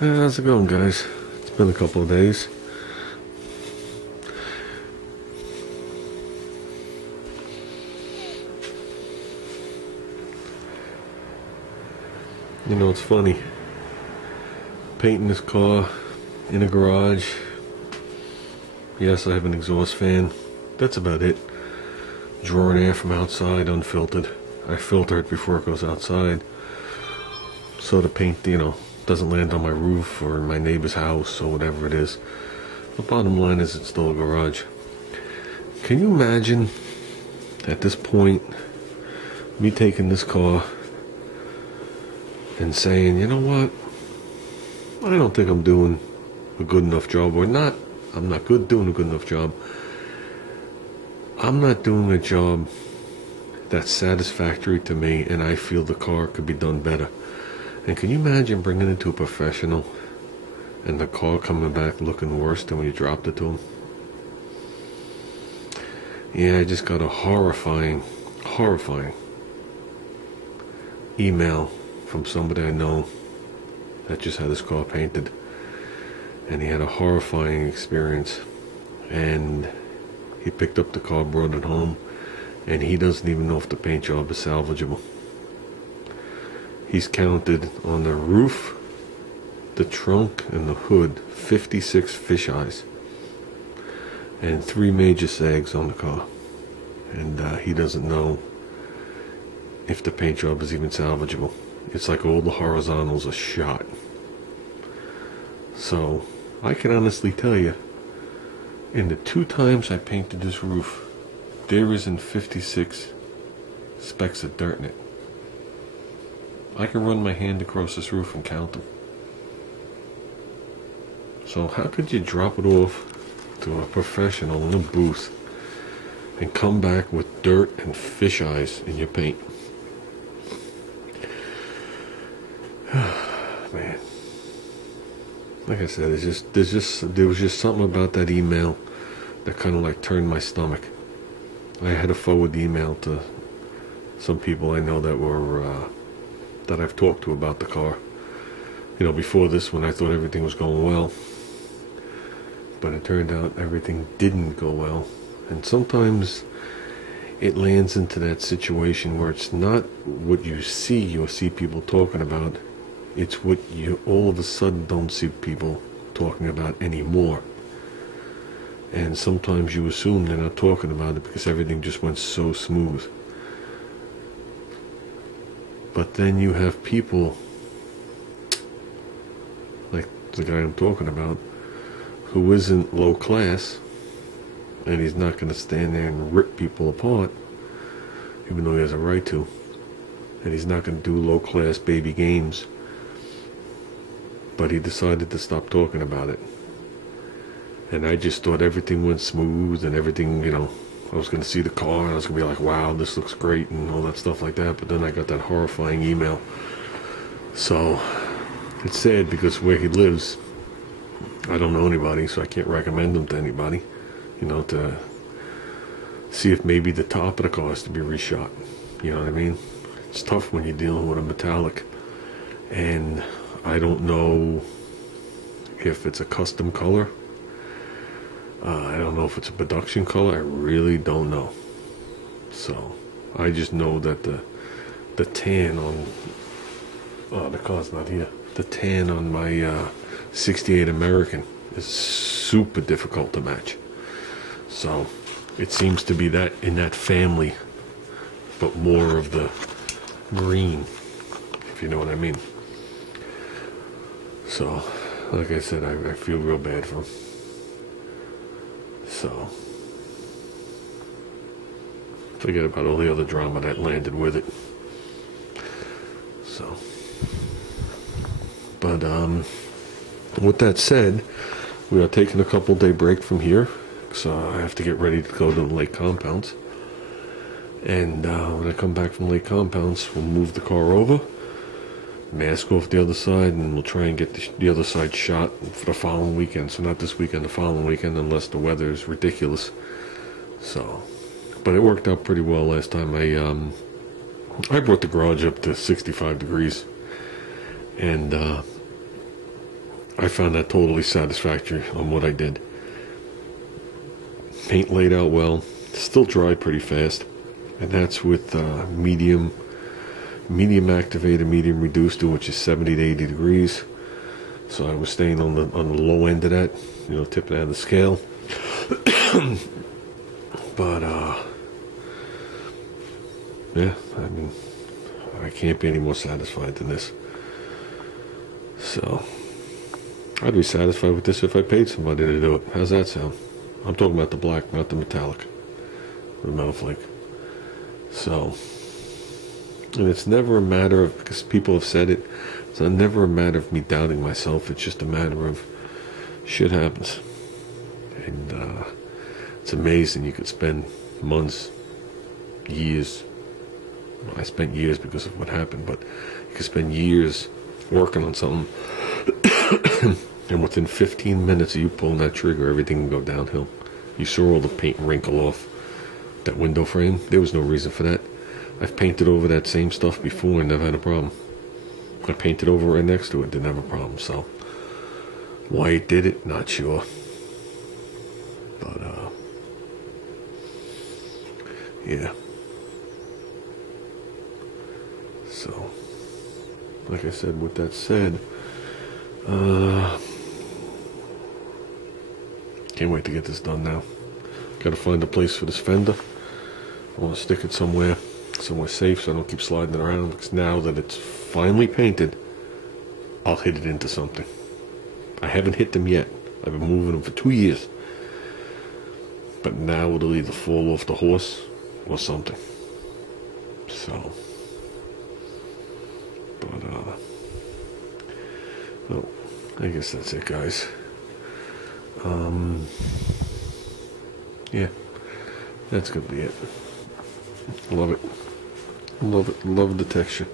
How's it going, guys? It's been a couple of days. You know, it's funny. Painting this car in a garage. Yes, I have an exhaust fan. That's about it. Drawing air from outside, unfiltered. I filter it before it goes outside, so the paint, doesn't land on my roof or in my neighbor's house or whatever it is. The bottom line is it's still a garage. Can you imagine at this point me taking this car and saying, you know what, I don't think I'm doing a good enough job, or not, I'm not doing a good enough job. I'm not doing a job that's satisfactory to me, and I feel the car could be done better. And can you imagine bringing it to a professional and the car coming back looking worse than when you dropped it to him? Yeah, I just got a horrifying email from somebody I know that just had his car painted, and he had a horrifying experience, and he picked up the car, brought it home, and he doesn't even know if the paint job is salvageable. He's counted on the roof, the trunk, and the hood 56 fisheyes and 3 major sags on the car, and he doesn't know if the paint job is even salvageable. It's like all the horizontals are shot. So I can honestly tell you, in the 2 times I painted this roof, there isn't 56 specks of dirt in it. I can run my hand across this roof and count them. So how could you drop it off to a professional in a booth and come back with dirt and fish eyes in your paint? Man, like I said, there was just something about that email that kind of like turned my stomach. I had to forward the email to some people I know that I've talked to about the car. Before this, when I thought everything was going well, but it turned out everything didn't go well. And sometimes it lands into that situation where it's not what you see people talking about. It's what you all of a sudden don't see people talking about anymore. And sometimes you assume they're not talking about it because everything just went so smooth. But then you have people like the guy I'm talking about, who isn't low class, and he's not going to stand there and rip people apart, even though he has a right to. And he's not going to do low class baby games. But he decided to stop talking about it. And I just thought everything went smooth and everything, I was going to see the car and I was going to be like, wow, this looks great and all that stuff like that. But then I got that horrifying email. So it's sad because where he lives, I don't know anybody, so I can't recommend him to anybody, to see if maybe the top of the car has to be reshot. You know what I mean? It's tough when you're dealing with a metallic. And I don't know if it's a custom color. I don't know if it's a production color. I really don't know. So I just know that the tan on the car's not here. The tan on my 68 American is super difficult to match. So it seems to be that in that family, but more of the green, if you know what I mean. So like I said, I feel real bad for him. So forget about all the other drama that landed with it. So, but with that said, we are taking a couple-day break from here, so I have to get ready to go to the lake compounds. And when I come back from lake compounds, we'll move the car over, mask off the other side, and we'll try and get the other side shot for the following weekend. So not this weekend, the following weekend, unless the weather is ridiculous. So, but it worked out pretty well last time. I brought the garage up to 65 degrees, and I found that totally satisfactory on what I did. Paint laid out well, still dried pretty fast, and that's with medium activated, medium reduced to, which is 70 to 80 degrees. So I was staying on the low end of that, tipping out of the scale. But yeah, I mean, I can't be any more satisfied than this. So I'd be satisfied with this if I paid somebody to do it. How's that sound? I'm talking about the black, not the metallic, the metal flake. So, and it's never a matter of, because people have said it, it's never a matter of me doubting myself. It's just a matter of shit happens. And it's amazing. You could spend months, years. Well, I spent years because of what happened, but you could spend years working on something. And within 15 minutes of you pulling that trigger, everything can go downhill. You saw all the paint wrinkle off that window frame. There was no reason for that. I've painted over that same stuff before and never had a problem. I painted over right next to it, didn't have a problem. So why it did it, not sure. But yeah. So like I said, with that said, can't wait to get this done now. Gotta find a place for this fender. I want to stick it somewhere safe so I don't keep sliding it around, because now that it's finally painted, I'll hit it into something. I haven't hit them yet. I've been moving them for 2 years. But now it'll either fall off the horse or something. So, but well, I guess that's it, guys. Yeah, that's gonna be it. Love it. Love it. Love the texture.